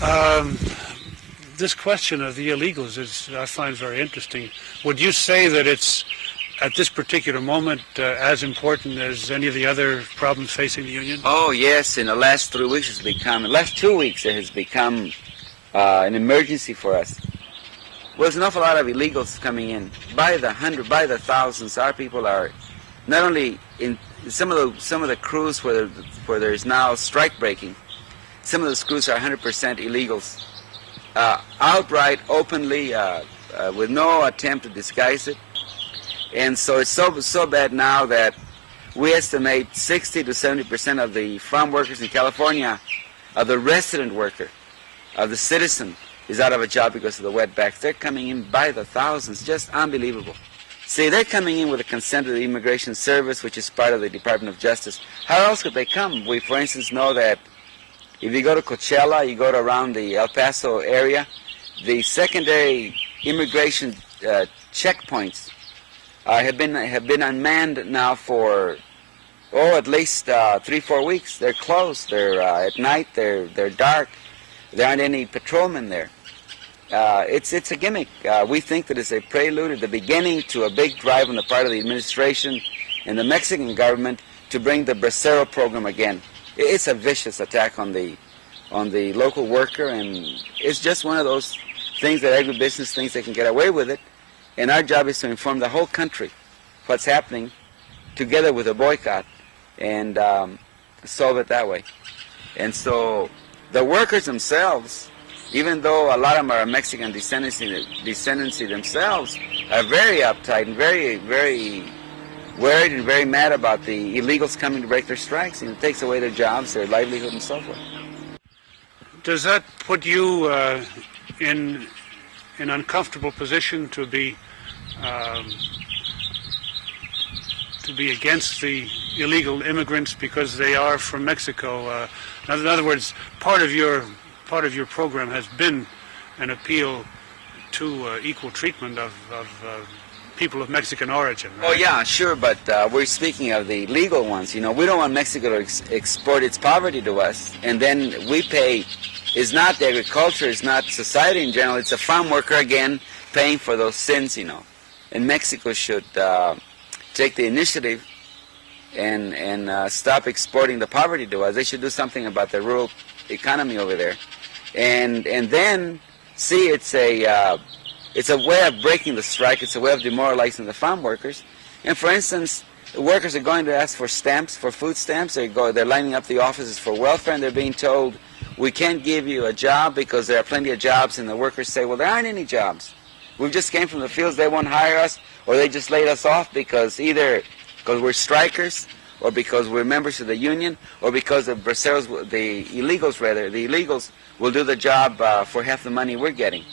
Um, this question of the illegals is, I find, very interesting. Would you say that it's, at this particular moment, as important as any of the other problems facing the Union? Oh, yes. In the last 3 weeks, last 2 weeks, it has become an emergency for us. Well, there's an awful lot of illegals coming in by the hundred, by the thousands. Our people are not only in some of the crews where there is now strike breaking. Some of those crews are 100% illegals, outright, openly, with no attempt to disguise it. And so it's so bad now that we estimate 60 to 70% of the farm workers in California, of the resident worker, of the citizen, is out of a job because of the wetbacks. They're coming in by the thousands, just unbelievable. See, they're coming in with the consent of the Immigration Service, which is part of the Department of Justice. How else could they come? We, for instance, know that if you go to Coachella, you go to around the El Paso area, the secondary immigration checkpoints have been unmanned now for at least 3-4 weeks. They're closed. They're at night. They're dark. There aren't any patrolmen there. It's a gimmick. We think that it's a prelude at the beginning to a big drive on the part of the administration and the Mexican government to bring the Bracero program again. It's a vicious attack on the local worker, and it's just one of those things that agribusiness thinks they can get away with it. And our job is to inform the whole country what's happening, together with a boycott, and solve it that way. And so the workers themselves, even though a lot of them are Mexican descendancy themselves, are very uptight and very, very worried and very mad about the illegals coming to break their strikes, and it takes away their jobs, their livelihood, and so forth. Does that put you in an uncomfortable position to be against the illegal immigrants because they are from Mexico? In other words, part of your program has been an appeal to equal treatment of people of Mexican origin, right? Oh yeah, sure, but we're speaking of the legal ones. You know, we don't want Mexico to export its poverty to us, and then we pay. It's not the agriculture, it's not society in general, it's a farm worker again paying for those sins, you know. And Mexico should take the initiative and stop exporting the poverty to us. They should do something about the rural economy over there. And then see, it's a way of breaking the strike. It's a way of demoralizing the farm workers. And for instance, the workers are going to ask for stamps, for food stamps. They're lining up the offices for welfare, and they're being told, we can't give you a job because there are plenty of jobs. And the workers say, well, there aren't any jobs. We just came from the fields. They won't hire us, or they just laid us off because either because we're strikers, or because we're members of the union, or because the braceros, the illegals will do the job for half the money we're getting.